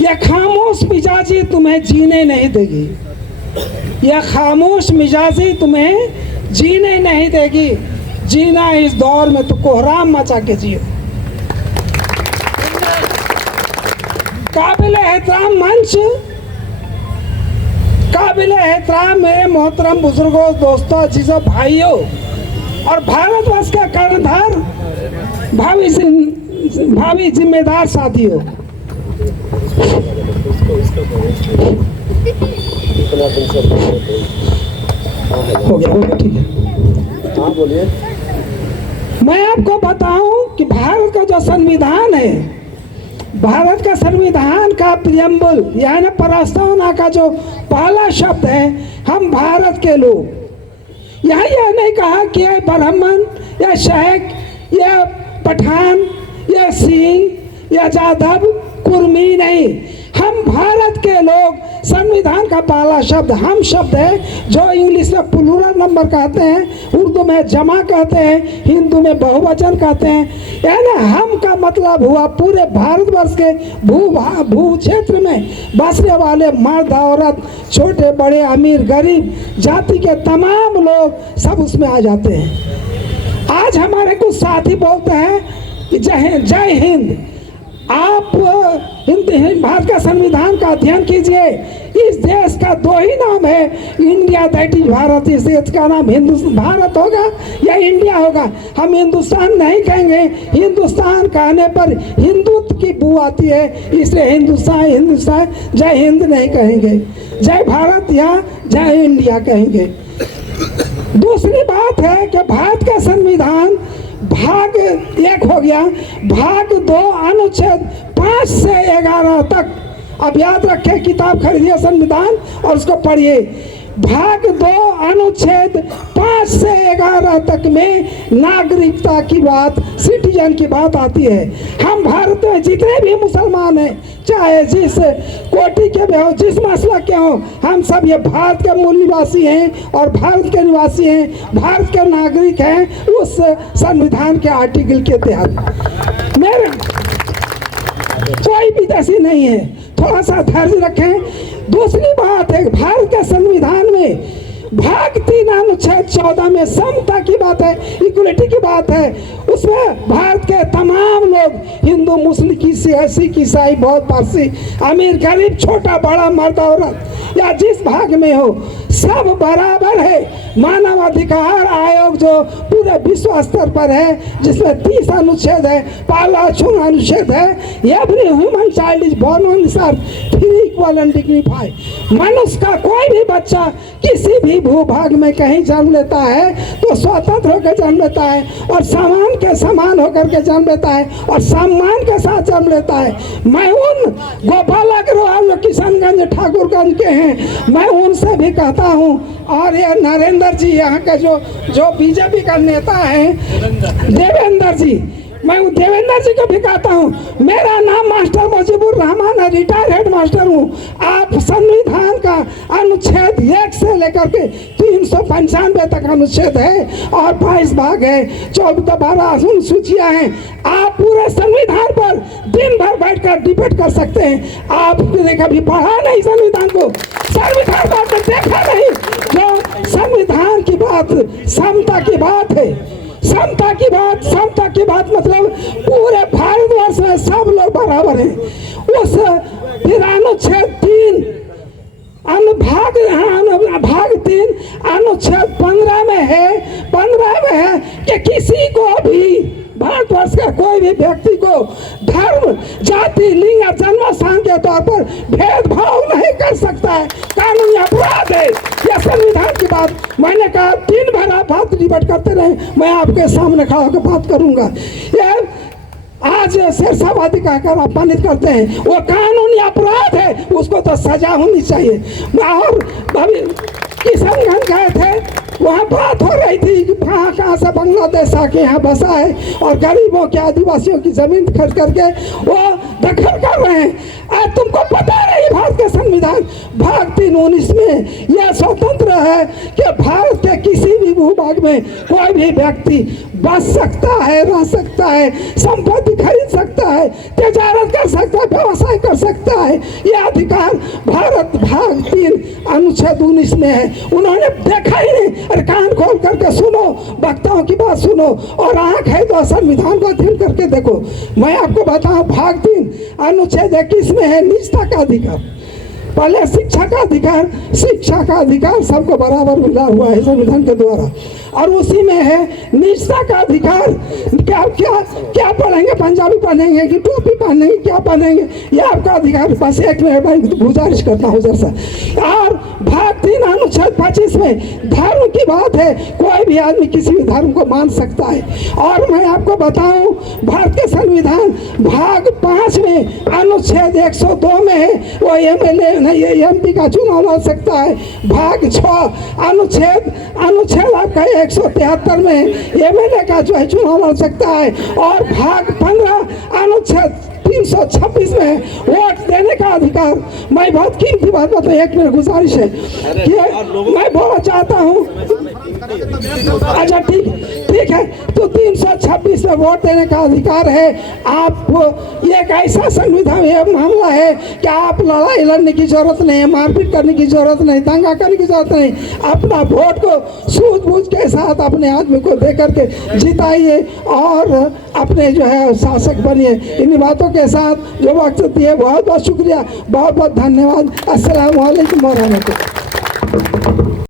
यह खामोश मिजाजी तुम्हें जीने नहीं देगी, यह खामोश मिजाजी तुम्हें जीने नहीं देगी। जीना इस दौर में तो कोहराम मचा के जियो। काबिल एहतराम मंच, काबिल एहतराम मेरे मोहतरम बुजुर्गों, दोस्तों, अजीजों, भाइयों और भारतवर्ष का कर्णधार, भावी जिम्मेदार साथियों, हो गया ठीक है। हाँ बोलिए। मैं आपको बताऊं कि भारत का जो संविधान है, भारत का संविधान का प्रियम्बल यानी प्रस्तावना का जो पहला शब्द है, हम भारत के लोग। यहाँ यह नहीं कहा कि यह ब्राह्मण या शेख या पठान या सिंह या जाधव कुर्मी, नहीं, हम भारत के लोग। संविधान का पहला शब्द हम शब्द है, जो इंग्लिश में प्लूरल नंबर कहते हैं, उर्दू में जमा कहते हैं, हिंदू में बहुवचन कहते हैं। यानी हम का मतलब हुआ पूरे भारतवर्ष के भू क्षेत्र में बसने वाले मर्द औरत, छोटे बड़े, अमीर गरीब, जाति के तमाम लोग सब उसमें आ जाते हैं। आज हमारे कुछ साथी बोलते हैं कि जय हिंद। आप भारत का संविधान का अध्ययन कीजिए। इस देश का दो ही नाम है, इंडिया, दैट इज भारत। इस देश का नाम हिंदुस्तान, भारत होगा या इंडिया होगा। हम हिंदुस्तान नहीं कहेंगे, हिंदुस्तान कहने पर हिंदुत्व की बू आती है, इसलिए हिंदुस्तान हिंदुस्तान जय हिंद नहीं कहेंगे, जय भारत या जय इंडिया कहेंगे। दूसरी बात है कि भारत का संविधान भाग 1 हो गया, भाग 2 अनुच्छेद 5 से 11 तक। अब याद रखें, किताब खरीदिए संविधान और उसको पढ़िए। भाग 2 अनुच्छेद 5 से 11 तक में नागरिकता की बात, सिटीजन की बात आती है। हम भारत में जितने भी मुसलमान हैं, चाहे जिस कोटि के भी हो, जिस मसला के हो, हम सब ये भारत के मूल निवासी हैं और भारत के निवासी हैं, भारत के नागरिक हैं उस संविधान के आर्टिकल के तहत। मेरे कोई विदेशी नहीं है, थोड़ा सा धैर्य रखें। दूसरी बात है, भारत के संविधान में भाग 3 अनुच्छेद 14 में समता की बात है, इक्वलिटी की बात है। उसमें भारत के तमाम लोग, हिंदू, मुस्लिम, सिख, ईसाई, बौद्ध, पारसी, अमीर गरीब, छोटा बड़ा, मर्द औरत, या जिस भाग में हो, सब बराबर है। मानवाधिकार आयोग जो पूरे विश्व स्तर पर है, जिसमें 30 अनुच्छेद है, पहला अनुच्छेद है, every human child is born on this earth free, equal and dignified. मनुष्य का कोई भी बच्चा किसी भी भूभाग में कहीं जन्म लेता है तो स्वतंत्र होकर जन्म लेता है और समान के समान होकर के जन्म लेता है और सम्मान के साथ जन्म लेता है। मैं उन गोपाल अग्रवाल जो किशनगंज ठाकुरगंज के हैं, मैं उनसे भी कहता हूँ, और ये नरेंद्र जी यहाँ के जो बीजेपी का नेता है, देवेंद्र जी, मैं देवेंद्र जी को भी कहता हूँ, मेरा नाम मास्टर मुजीबुर रहमान है, रिटायर्ड हेड मास्टर हूँ। आप संविधान का अनुच्छेद 1 से लेकर के 395 तक अनुच्छेद है और 22 भाग है, 12 सूचियाँ हैं। आप पूरे संविधान पर दिन भर बैठकर डिबेट कर सकते हैं। आपने कभी पढ़ा नहीं संविधान को, संविधान को आपने देखा नहीं। जो संविधान की बात समता की बात है, समता की बात मतलब पूरे भारतवर्ष में सब लोग बराबर हैं। उस फिर अनुच्छेद 3 भाग 3 अनुच्छेद 15 में है कि किसी को भी, भारतवर्ष का कोई भी व्यक्ति को धर्म, जाति, लिंग या जन्म स्थान के तौर पर भेदभाव नहीं कर सकता है, कानूनी अपराध है। यह संविधान की बात मैंने कहा, दिन भर आप बात डिबेट करते रहे, मैं आपके सामने खड़ा होकर बात करूंगा। यह आज शेरशाहवादी कहकर अपमानित करते हैं, वो कानूनी अपराध है, उसको तो सजा होनी चाहिए। और किशनगंज गए थे, वहाँ बात हो रही थी कि कहाँ से बांग्लादेश आके यहाँ बसा है और गरीबों के, आदिवासियों की जमीन खर्च करके वो दखल कर रहे हैं। तुमको पता नहीं भारत का संविधान भाग 3(19) में यह स्वतंत्र है कि भारत के किसी भी भूभाग में कोई भी व्यक्ति बस सकता है, रह सकता है, संपत्ति खरीद सकता है, तिजारत कर सकता है, व्यवसाय कर सकता है। यह अधिकार भारत भाग 3 अनुच्छेद 19 में है। उन्होंने देखा ही नहीं। अरे कान खोल करके सुनो, वक्ताओं की बात सुनो, और आंख है तो संविधान को अध्ययन करके देखो। मैं आपको बताऊं, भाग 3 अनुच्छेद 21 में है निजता का अधिकार। पहले शिक्षा का अधिकार, शिक्षा का अधिकार सबको बराबर मिला हुआ है संविधान के द्वारा, और उसी में है निजता का अधिकार। क्या क्या क्या पढ़ेंगे, पंजाबी पढ़ेंगे कि टोपी पहनेंगे, क्या पहनेंगे, ये आपका अधिकार। बस एक मिनट मैं गुजारिश करता हूँ जरा सा। और भाग 3 अनुच्छेद 25 में धर्म की बात है, कोई भी आदमी किसी भी धर्म को मान सकता है। और मैं आपको बताऊं, भारत के संविधान भाग 5 में अनुच्छेद 102 में है, वो एमएलए नहीं एमपी का चुनाव लड़ सकता है। भाग 6 अनुच्छेद आपका 173 में एमएलए का जो है चुनाव लड़ सकता है। और भाग 15 अनुच्छेद 326 में वोट देने का अधिकार। मैं बहुत कीमती बात बताऊं, एक मिनट गुजारिश है कि मैं बोलना चाहता हूँ। अच्छा ठीक है, तो 326 में वोट देने का अधिकार है। आपको एक ऐसा संविधान ये मामला है कि आप लड़ाई लड़ने की जरूरत नहीं है, मारपीट करने की जरूरत नहीं, दंगा करने की जरूरत नहीं। अपना वोट को सूझबूझ के साथ अपने आदमी को दे करके जिताइए और अपने जो है शासक बनिए। इन बातों के साथ जो वक्त दिए, बहुत बहुत शुक्रिया, बहुत बहुत धन्यवाद। अस्सलाम वालेकुम व रहमतुल्लाह।